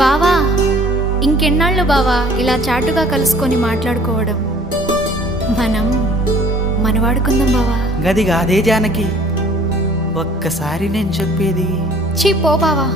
బావా, ఇంకెన్నాళ్ళు బావా ఇలా చాటుగా కలుసుకొని మాట్లాడుకోవడం? మనం మనవాడుకుందాం బావా. గది కాదే జానకి, ఒక్కసారి నేను చెప్పేది. చీ పో బావా.